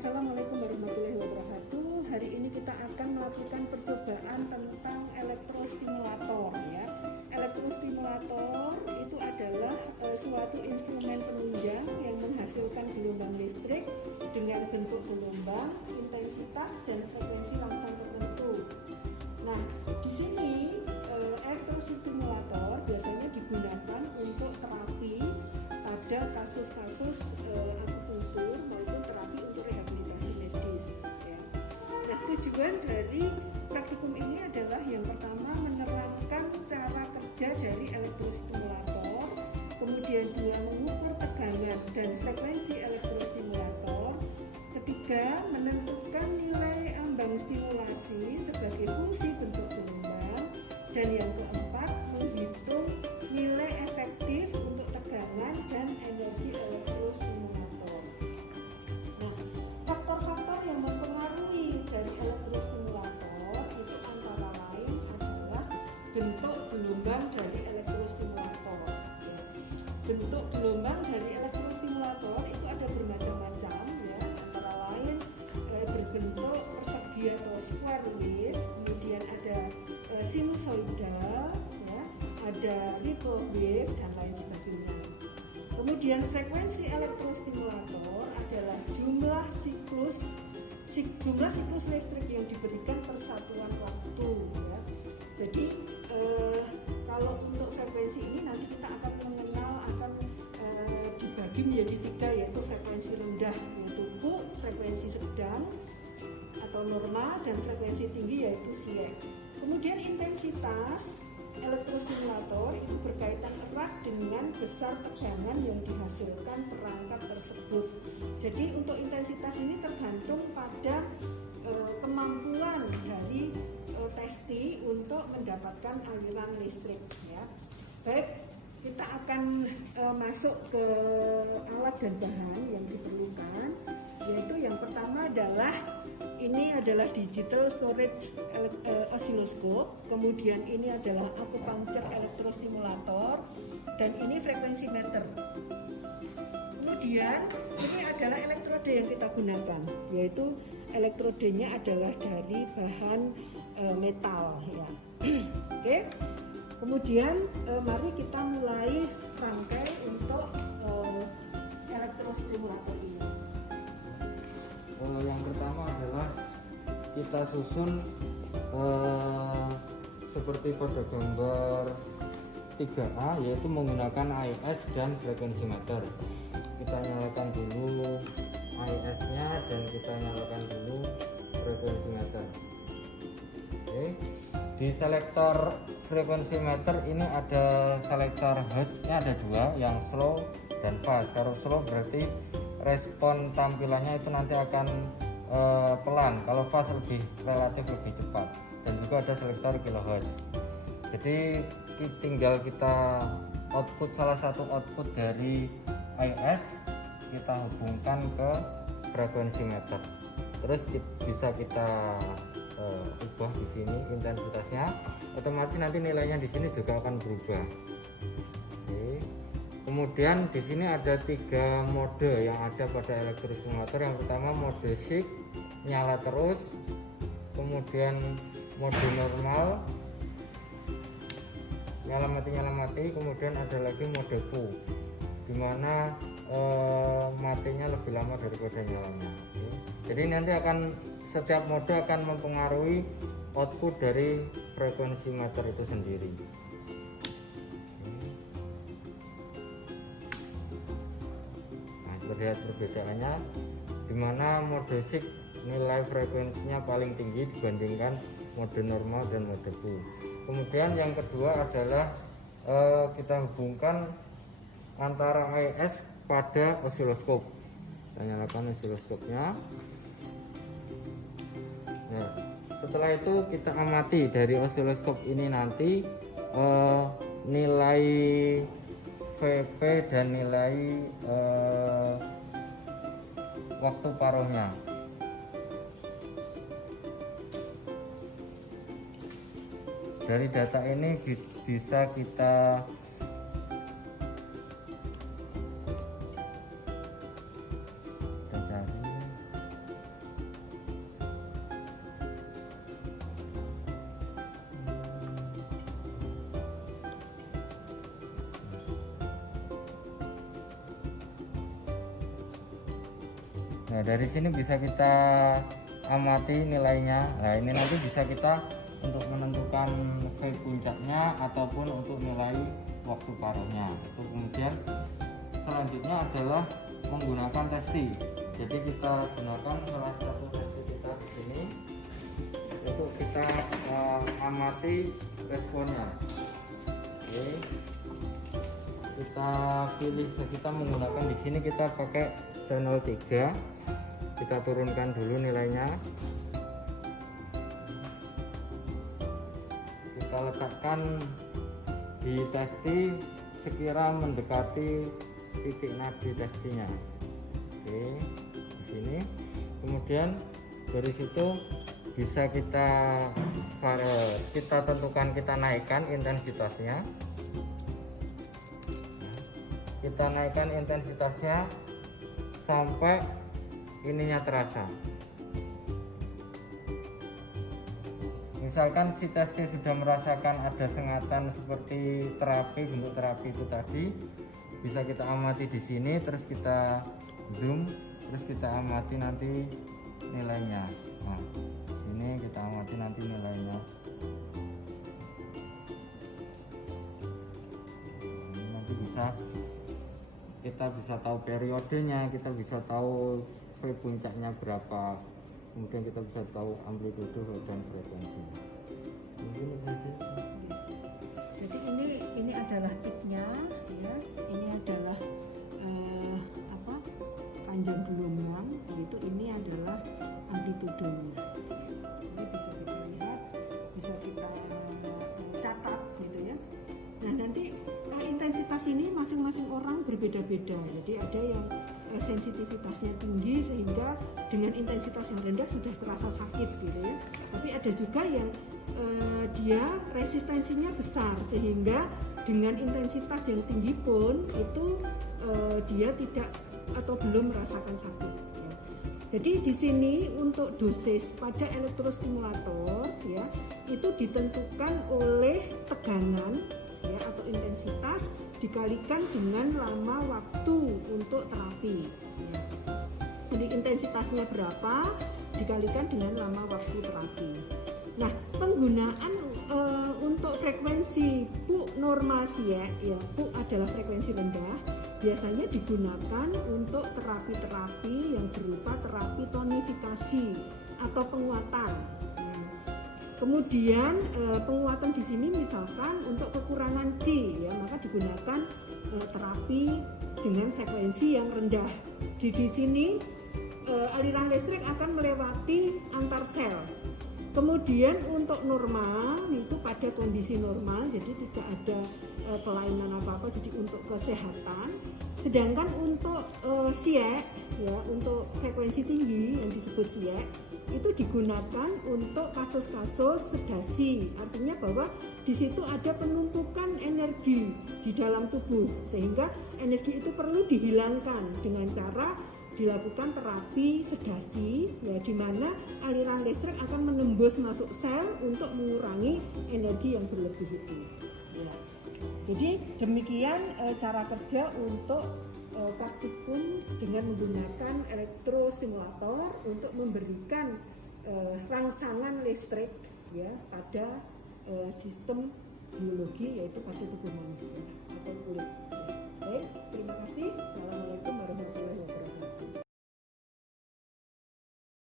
Assalamualaikum warahmatullahi wabarakatuh. Hari ini kita akan melakukan percobaan tentang elektrostimulator ya. Elektrostimulator itu adalah suatu instrumen penunjang yang menghasilkan gelombang listrik dengan bentuk gelombang, intensitas dan frekuensi langsung tertentu. Nah, di sini elektrostimulator biasanya digunakan untuk terapi pada kasus-kasus akupuntur maupun terapi untuk rehabilitasi medis ya. Nah, tujuan dari praktikum ini adalah yang pertama menerangkan cara kerja dari elektrostimulator, kemudian dua mengukur tegangan dan frekuensi elektrostimulator, ketiga menentukan nilai ambang stimulasi sebagai fungsi bentuk gelombang, dan yang keempat menghitung nilai efektif untuk tegangan dan energi elektrostimulator. Nah, faktor-faktor yang mempengaruhi dari elektrostimulator itu antara lain adalah bentuk gelombang dari elektrostimulator. Ya. Bentuk gelombang dari elektrostimulator itu ada bermacam-macam ya, antara lain berbentuk persegi atau square wave, kemudian ada sinusoidal, ya, ada ripple wave dan lain sebagainya. Kemudian frekuensi elektrostimulator adalah jumlah siklus listrik yang diberikan per satuan waktu ya. Jadi kalau untuk frekuensi ini nanti kita akan mengenal dibagi menjadi tiga, yaitu frekuensi rendah yaitu Q, frekuensi sedang atau normal, dan frekuensi tinggi yaitu SIEK. Kemudian intensitas elektrostimulator itu berkaitan erat dengan besar tegangan yang dihasilkan perangkat tersebut. Jadi untuk intensitas ini tergantung pada kemampuan dari testi untuk mendapatkan aliran listrik ya. Baik, kita akan masuk ke alat dan bahan yang diperlukan, yaitu yang pertama adalah ini adalah digital storage oscilloscope, kemudian ini adalah acupuncture elektrostimulator, dan ini frekuensi meter. Kemudian ini adalah elektrode yang kita gunakan, yaitu elektrodenya adalah dari bahan metal ya. Oke. Kemudian mari kita mulai rangkai untuk elektrostimulator ini. Yang pertama adalah kita susun seperti pada gambar 3A, yaitu menggunakan AIS dan frekuensi meter. Kita nyalakan dulu AIS nya dan kita nyalakan dulu frekuensi meter. Oke. Di selektor frekuensi meter ini ada selektor hertz-nya ada dua, yang slow dan fast. Kalau slow berarti respon tampilannya itu nanti akan pelan, kalau fast relatif lebih cepat, dan juga ada selektor kilohertz. Jadi tinggal kita output salah satu output dari AIS, kita hubungkan ke frekuensi meter, terus bisa kita ubah di sini intensitasnya, otomatis nanti nilainya di sini juga akan berubah. Oke. Kemudian di sini ada tiga mode yang ada pada elektrostimulator. Yang pertama mode SIG, nyala terus, kemudian mode normal, nyala mati, kemudian ada lagi mode Q, dimana matinya lebih lama daripada nyalanya. Jadi nanti setiap mode akan mempengaruhi output dari frekuensi meter itu sendiri. Nah, terlihat perbedaannya, dimana mode SIG nilai frekuensinya paling tinggi dibandingkan mode normal dan mode Q. Kemudian yang kedua adalah kita hubungkan antara AIS pada osiloskop. Kita nyalakan osiloskopnya. Nah, setelah itu kita amati dari osiloskop ini nanti nilai VP dan nilai waktu paruhnya. Dari data ini bisa kita cari Nah, dari sini bisa kita amati nilainya. Nah, ini nanti bisa kita untuk menentukan V puncaknya ataupun untuk nilai waktu paruhnya. Itu kemudian selanjutnya adalah menggunakan testi. Jadi kita gunakan salah satu testi kita di sini untuk kita amati responnya. Oke. Kita pilih, kita menggunakan di sini kita pakai channel 3. Kita turunkan dulu nilainya. Kita letakkan di testi sekira mendekati titik nadi testinya. Oke, di sini. Kemudian dari situ bisa kita tentukan, kita naikkan intensitasnya. Kita naikkan intensitasnya sampai ininya terasa. Misalkan si testi sudah merasakan ada sengatan seperti terapi, bentuk terapi itu tadi, bisa kita amati di sini, terus kita zoom, terus kita amati nanti nilainya. Nah, ini kita amati nanti nilainya. Ini nanti kita bisa tahu periodenya, kita bisa tahu V puncaknya berapa, kemudian kita bisa tahu amplitude dan frekuensi. Mungkin saja. Jadi ini adalah peaknya, ya. Ini adalah panjang gelombang, itu ini adalah amplitudenya. Ini bisa kita lihat, bisa kita catat, gitu ya. Nah, nanti intensitas ini masing-masing orang berbeda-beda. Jadi ada yang sensitivitasnya tinggi sehingga dengan intensitas yang rendah sudah terasa sakit, gitu ya. Tapi ada juga yang dia resistensinya besar sehingga dengan intensitas yang tinggi pun itu dia tidak atau belum merasakan sakit. Ya. Jadi di sini untuk dosis pada elektrostimulator ya itu ditentukan oleh tegangan ya atau intensitas dikalikan dengan lama waktu untuk terapi. Ya. Jadi intensitasnya berapa dikalikan dengan lama waktu terapi. Nah, penggunaan untuk frekuensi PUK normal siek ya, PUK adalah frekuensi rendah, biasanya digunakan untuk terapi-terapi yang berupa terapi tonifikasi atau penguatan. Kemudian penguatan di sini misalkan untuk kekurangan C ya, maka digunakan terapi dengan frekuensi yang rendah. Di sini aliran listrik akan melewati antar sel. Kemudian untuk normal itu pada kondisi normal, jadi tidak ada kelainan apa-apa, jadi untuk kesehatan. Sedangkan untuk siek ya, untuk frekuensi tinggi yang disebut siek itu digunakan untuk kasus-kasus sedasi. Artinya bahwa di situ ada penumpukan energi di dalam tubuh sehingga energi itu perlu dihilangkan dengan cara dilakukan terapi sedasi ya, di mana aliran listrik akan menembus masuk sel untuk mengurangi energi yang berlebih itu ya. Jadi demikian cara kerja untuk praktikum dengan menggunakan elektrostimulator untuk memberikan rangsangan listrik ya pada sistem biologi yaitu pada tubuh manusia atau kulit ya.